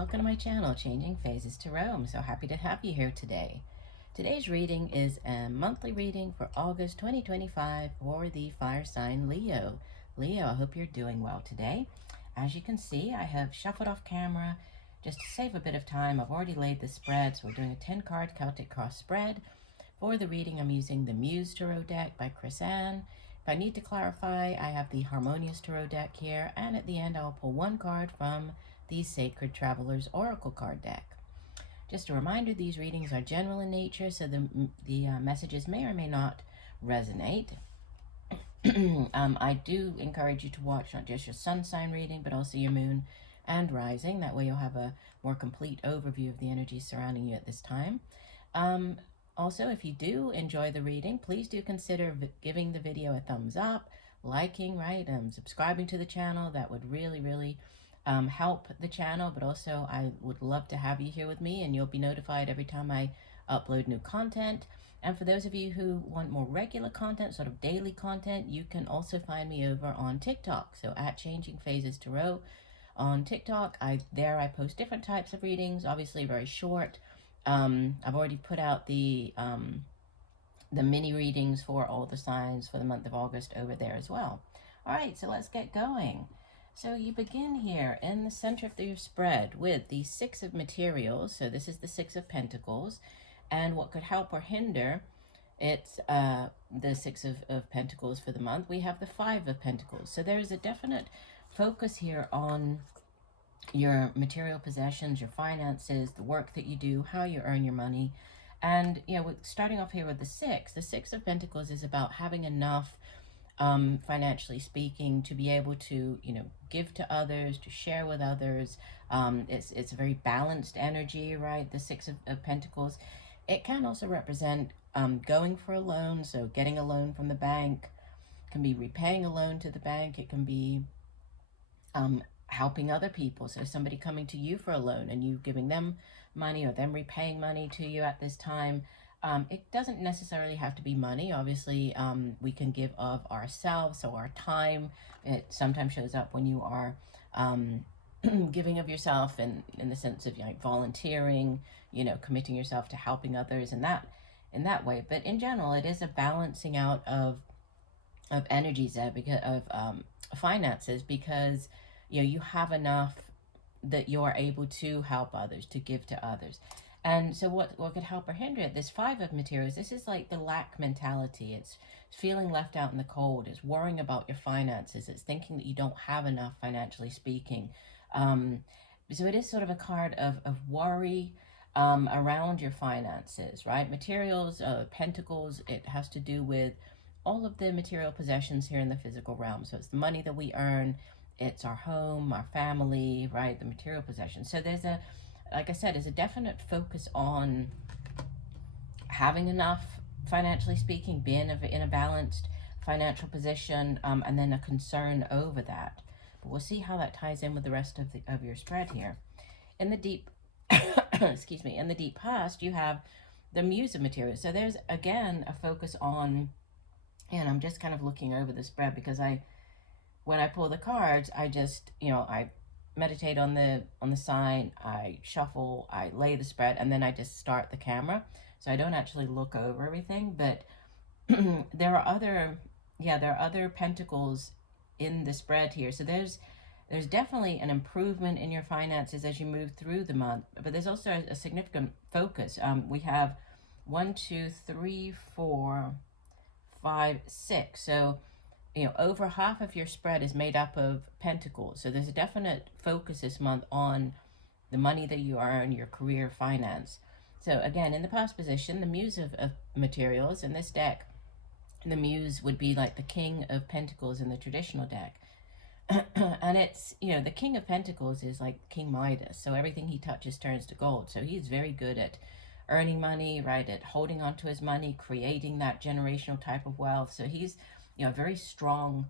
welcome to my channel, Changing Phases Tarot. I'm so happy to have you here today. Today's reading is a monthly reading for August 2025 for the fire sign Leo. Leo, I hope you're doing well today. As you can see, I have shuffled off camera just to save a bit of time. I've already laid the spread, so we're doing a 10-card Celtic cross spread. For the reading, I'm using the Muse Tarot deck by Chris Ann. If I need to clarify, I have the Harmonious Tarot deck here, and at the end I'll pull one card from the Sacred Traveler's Oracle card deck. Just a reminder, these readings are general in nature, so the messages may or may not resonate. I do encourage you to watch not just your sun sign reading, but also your moon and rising. That way you'll have a more complete overview of the energies surrounding you at this time. Also, if you do enjoy the reading, please do consider giving the video a thumbs up, liking, right, subscribing to the channel. That would really help the channel, but also I would love to have you here with me, and you'll be notified every time I upload new content. And for those of you who want more regular content, sort of daily content, you can also find me over on TikTok. So at Changing Phases Tarot on TikTok, I post different types of readings, obviously very short. I've already put out the mini readings for all the signs for the month of August over there as well. All right, so let's get going. So you begin here in the center of your spread with the Six of Materials. So this is the Six of Pentacles. And what could help or hinder, it's the Six of Pentacles for the month. We have the Five of Pentacles. So there's a definite focus here on your material possessions, your finances, the work that you do, how you earn your money. And, you know, starting off here with the Six of Pentacles is about having enough financially speaking, to be able to, you know, give to others, to share with others. It's a very balanced energy, right? The Six of Pentacles. It can also represent going for a loan, so getting a loan from the bank. It can be repaying a loan to the bank. It can be helping other people, so somebody coming to you for a loan and you giving them money, or them repaying money to you at this time. It doesn't necessarily have to be money. Obviously, we can give of ourselves, so our time. It sometimes shows up when you are giving of yourself in the sense of, like, volunteering, you know, committing yourself to helping others in that way. But in general, it is a balancing out of energies there, because of finances, because, you know, you have enough that you are able to help others, to give to others. And so what could help or hinder it? This Five of Materials, this is like the lack mentality. It's feeling left out in the cold. It's worrying about your finances. It's thinking that you don't have enough financially speaking. So it is sort of a card of worry around your finances, right? Materials, Pentacles, it has to do with all of the material possessions here in the physical realm. So it's the money that we earn. It's our home, our family, right? The material possessions. So there's a, like I said, is a definite focus on having enough financially speaking, being in a balanced financial position, and then a concern over that. But we'll see how that ties in with the rest of your spread here. In the deep, excuse me, in the deep past, you have the Muse of Materials. So there's, again, a focus on, and I'm just kind of looking over the spread, because when I pull the cards, I just, you know, I meditate on the sign, I shuffle, I lay the spread, and then I just start the camera. So I don't actually look over everything, but there are other pentacles in the spread here. So there's definitely an improvement in your finances as you move through the month, but there's also a significant focus. We have 1, 2, 3, 4, 5, 6. So, you know, over half of your spread is made up of pentacles. So there's a definite focus this month on the money that you earn, your career, finance. So again, in the past position, the Muse of Materials in this deck, the Muse would be like the King of Pentacles in the traditional deck. And it's, you know, the King of Pentacles is like King Midas. So everything he touches turns to gold. So he's very good at earning money, right? At holding on to his money, creating that generational type of wealth. So he's, you know, very strong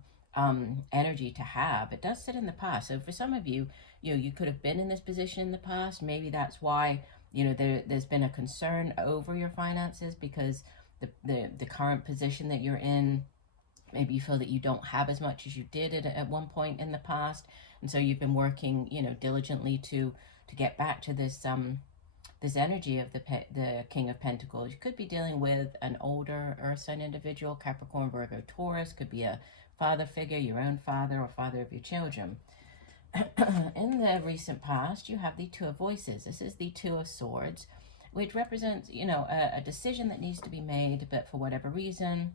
energy to have. It does sit in the past. So for some of you, you know, you could have been in this position in the past. Maybe that's why, you know, there's been a concern over your finances, because the current position that you're in, maybe you feel that you don't have as much as you did at one point in the past. And so you've been working, you know, diligently to to get back to this energy of the King of Pentacles. You could be dealing with an older Earth sign individual, Capricorn, Virgo, Taurus. Could be a father figure, your own father or father of your children. In the recent past, you have the Two of Voices. This is the Two of Swords, which represents, you know, a decision that needs to be made, but for whatever reason,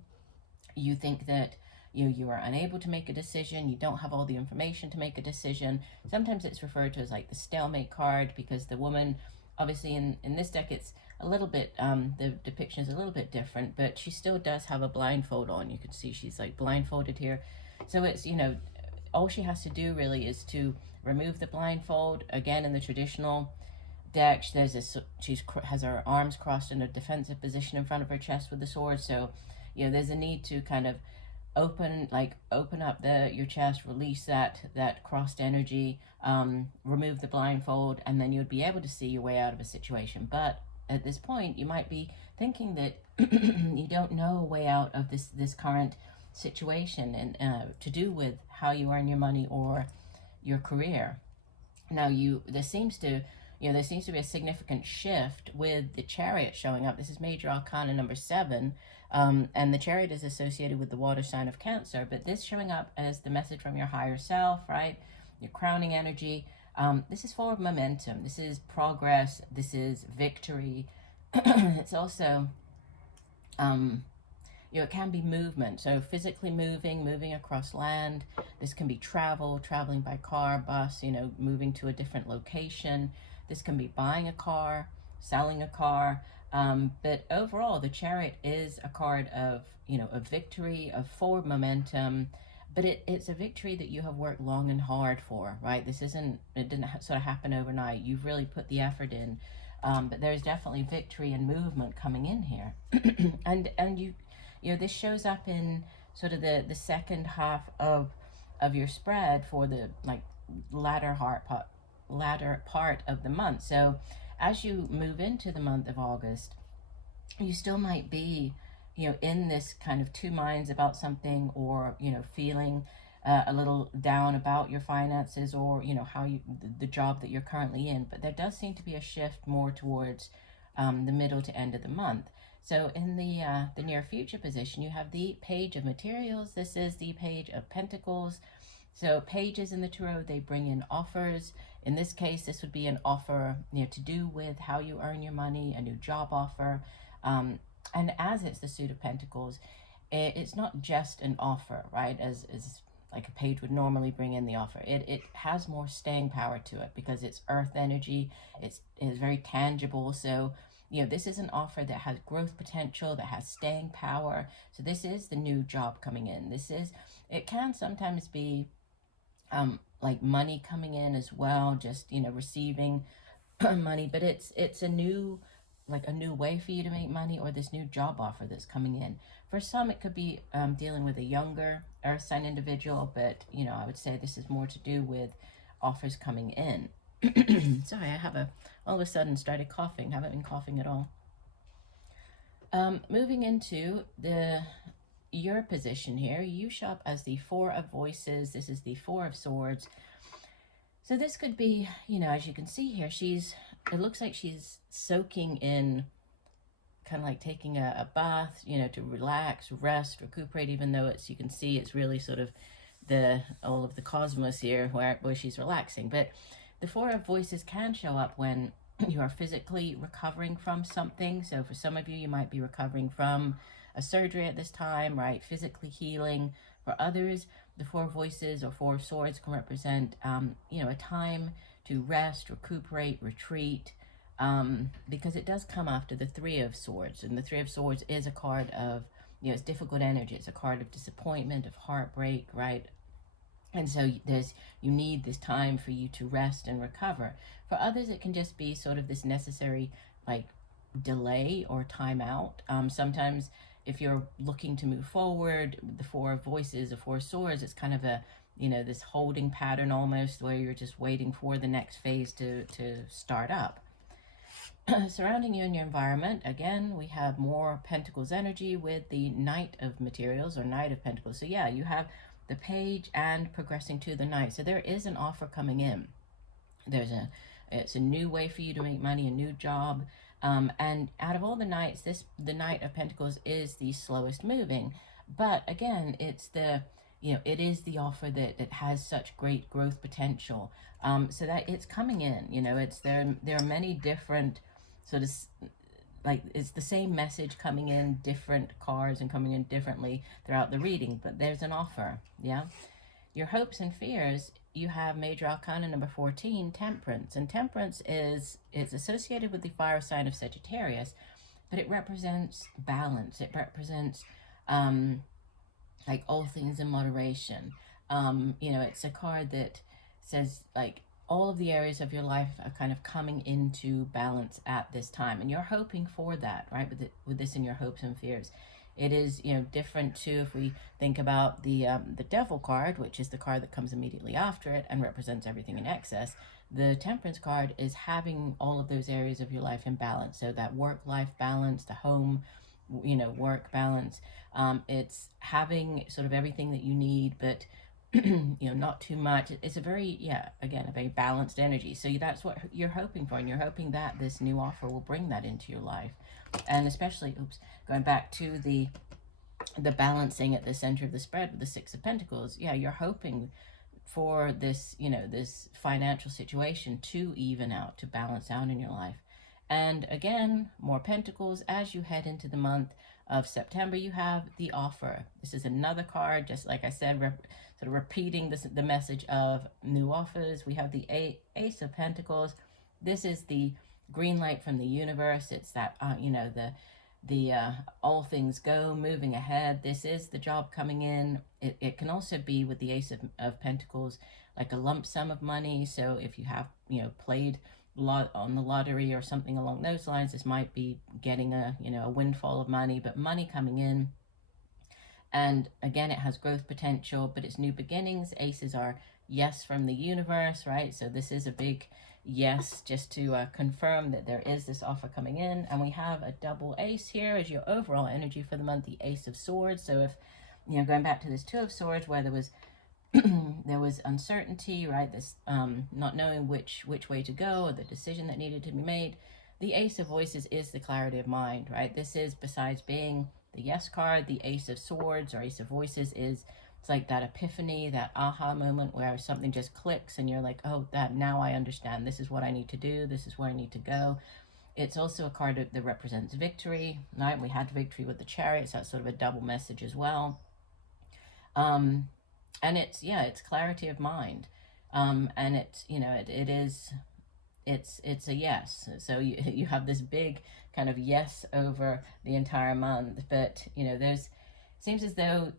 you think that you are unable to make a decision, you don't have all the information to make a decision. Sometimes it's referred to as like the stalemate card, because the woman, obviously in this deck, it's a little bit, the depiction is a little bit different, but she still does have a blindfold on. You can see she's like blindfolded here. So it's, you know, all she has to do really is to remove the blindfold. Again, in the traditional deck, there's this, she has her arms crossed in a defensive position in front of her chest with the sword. So, you know, there's a need to kind of open up your chest, release that crossed energy, remove the blindfold, and then you'd be able to see your way out of a situation. But at this point, you might be thinking that you don't know a way out of this current situation, and to do with how you earn your money or your career. Now, there seems to be a significant shift with the Chariot showing up. This is Major Arcana number 7, and the Chariot is associated with the water sign of Cancer, but this showing up as the message from your higher self, right? Your crowning energy. This is full of momentum. This is progress. This is victory. It's also, you know, it can be movement. So physically moving across land. This can be traveling by car, bus, you know, moving to a different location. This can be buying a car, selling a car. But overall, the Chariot is a card of, you know, a victory, of forward momentum, but it's a victory that you have worked long and hard for, right? It didn't sort of happen overnight. You've really put the effort in, but there's definitely victory and movement coming in here. and you know, this shows up in sort of the second half of your spread for the like latter part of the month. So as you move into the month of August, you still might be, you know, in this kind of two minds about something, or, you know, feeling a little down about your finances, or, you know, how the job that you're currently in. But there does seem to be a shift more towards the middle to end of the month. So in the near future position, you have the Page of Materials. This is the Page of Pentacles. So pages in the Tarot, they bring in offers. In this case, this would be an offer, you know, to do with how you earn your money, a new job offer. And as it's the Suit of Pentacles, it's not just an offer, right? As like a page would normally bring in the offer. It has more staying power to it, because it's earth energy. It's very tangible. So, you know, this is an offer that has growth potential, that has staying power. So this is the new job coming in. It can sometimes be like money coming in as well, just, you know, receiving money, but it's a new way for you to make money, or this new job offer that's coming in. For some, it could be dealing with a younger earth sign individual, but, you know, I would say this is more to do with offers coming in. Sorry, all of a sudden started coughing. Haven't been coughing at all. Moving into your position here, you show up as the Four of Voices. This is the Four of Swords. So this could be, you know, as you can see here, it looks like she's soaking in, kind of like taking a bath, you know, to relax, rest, recuperate, even though you can see it's really sort of all of the cosmos here where she's relaxing. But the Four of Voices can show up when you are physically recovering from something. So for some of you, you might be recovering from a surgery at this time, right? Physically healing. For others, the Four Voices or Four of Swords can represent, you know, a time to rest, recuperate, retreat, because it does come after the Three of Swords. And the Three of Swords is a card of, you know, it's difficult energy. It's a card of disappointment, of heartbreak, right? And so you need this time for you to rest and recover. For others, it can just be sort of this necessary, like, delay or time out. Sometimes if you're looking to move forward, the Four of Voices, the Four of Swords, it's kind of a, you know, this holding pattern almost, where you're just waiting for the next phase to start up. Surrounding you in your environment, again, we have more Pentacles energy with the Knight of Materials, or Knight of Pentacles. So yeah, you have the Page and progressing to the Knight. So there is an offer coming in. There's It's a new way for you to make money, a new job. And out of all the Knights, the Knight of Pentacles is the slowest moving. But again, it's the, it is the offer that has such great growth potential. So that it's coming in, it's there are many different sort of, like, it's the same message coming in, different cards and coming in differently throughout the reading, but there's an offer. Yeah. Your hopes and fears, you have Major Arcana number 14, Temperance. And Temperance is associated with the fire sign of Sagittarius, but it represents balance. It represents like all things in moderation. It's a card that says, like, all of the areas of your life are kind of coming into balance at this time, and you're hoping for that, right? With this in your hopes and fears, it is, different too if we think about the Devil card, which is the card that comes immediately after it and represents everything in excess. The Temperance card is having all of those areas of your life in balance, so that work-life balance, the home, work balance. It's having sort of everything that you need, but not too much. It's a very, again, a very balanced energy. So that's what you're hoping for, and you're hoping that this new offer will bring that into your life. And especially, going back to the balancing at the center of the spread with the Six of Pentacles. Yeah, you're hoping for this, this financial situation to even out, to balance out in your life. And again, more Pentacles as you head into the month of September. You have the offer. This is another card, just like I said, sort of repeating the message of new offers. We have the Ace of Pentacles. This is the green light from the universe. It's that, the all things go, moving ahead. This is the job coming in. It can also be with the Ace of Pentacles, like a lump sum of money. So if you have, played on the lottery or something along those lines, this might be getting a windfall of money, but money coming in. And again, it has growth potential, but it's new beginnings. Aces are yes from the universe, right? So this is a big yes, just to confirm that there is this offer coming in. And we have a double ace here as your overall energy for the month, the Ace of Swords. So if, going back to this Two of Swords, where there was there was uncertainty, right? This not knowing which way to go, or the decision that needed to be made. The Ace of Voices is the clarity of mind, right? This is, besides being the yes card, the Ace of Swords or Ace of Voices it's like that epiphany, that aha moment where something just clicks and you're like, oh, now I understand. This is what I need to do. This is where I need to go. It's also a card that represents victory, right? We had victory with the Chariot, so that's sort of a double message as well. And it's clarity of mind. And it's, it's a yes. So you have this big kind of yes over the entire month, but seems as though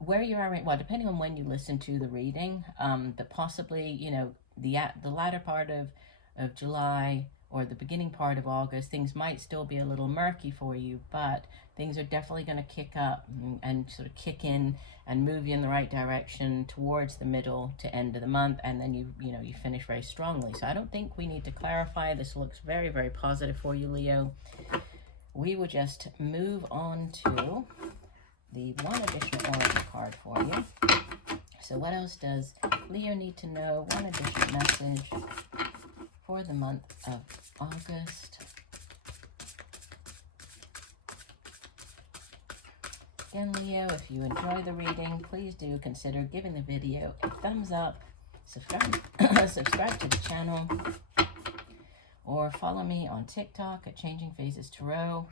where you are, well, depending on when you listen to the reading, but possibly, the latter part of July or the beginning part of August, things might still be a little murky for you, but things are definitely going to kick up and sort of kick in and move you in the right direction towards the middle to end of the month, and then you finish very strongly. So I don't think we need to clarify. This looks very, very positive for you, Leo. We will just move on to the one additional oracle card for you. So what else does Leo need to know? One additional message for the month of August. Again, Leo, if you enjoy the reading, please do consider giving the video a thumbs up, subscribe to the channel, or follow me on TikTok at Changing Phases Tarot.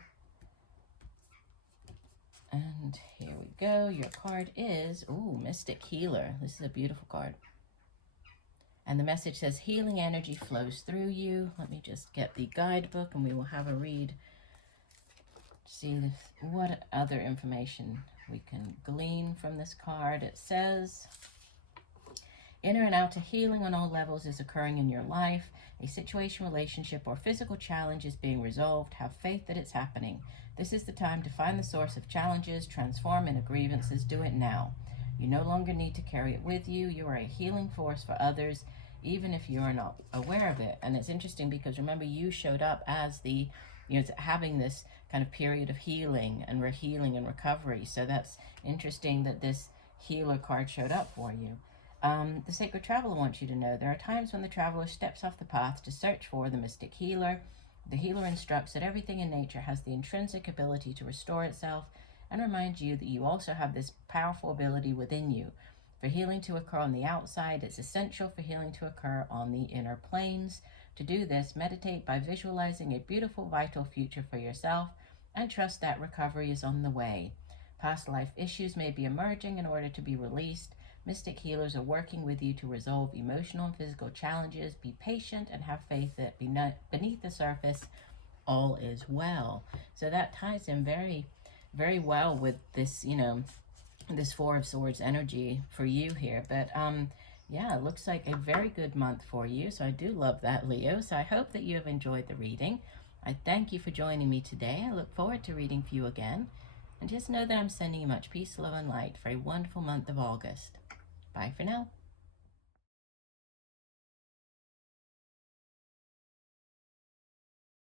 And here we go. Your card is, Mystic Healer. This is a beautiful card. And the message says, healing energy flows through you. Let me just get the guidebook and we will have a read. See what other information we can glean from this card. It says, inner and outer healing on all levels is occurring in your life. A situation, relationship, or physical challenge is being resolved. Have faith that it's happening. This is the time to find the source of challenges, transform inner grievances. Do it now. You no longer need to carry it with you. You are a healing force for others, even if you are not aware of it. And it's interesting because remember, you showed up as the, having this kind of period of healing and healing and recovery. So that's interesting that this healer card showed up for you. The sacred traveler wants you to know there are times when the traveler steps off the path to search for the mystic healer. The healer instructs that everything in nature has the intrinsic ability to restore itself and reminds you that you also have this powerful ability within you. For healing to occur on the outside, it's essential for healing to occur on the inner planes. To do this, meditate by visualizing a beautiful, vital future for yourself and trust that recovery is on the way. Past life issues may be emerging in order to be released. Mystic healers are working with you to resolve emotional and physical challenges. Be patient and have faith that beneath the surface, all is well. So that ties in very, very well with this, this Four of Swords energy for you here. But yeah, it looks like a very good month for you. So I do love that, Leo. So I hope that you have enjoyed the reading. I thank you for joining me today. I look forward to reading for you again. And just know that I'm sending you much peace, love, and light for a wonderful month of August. Bye for now.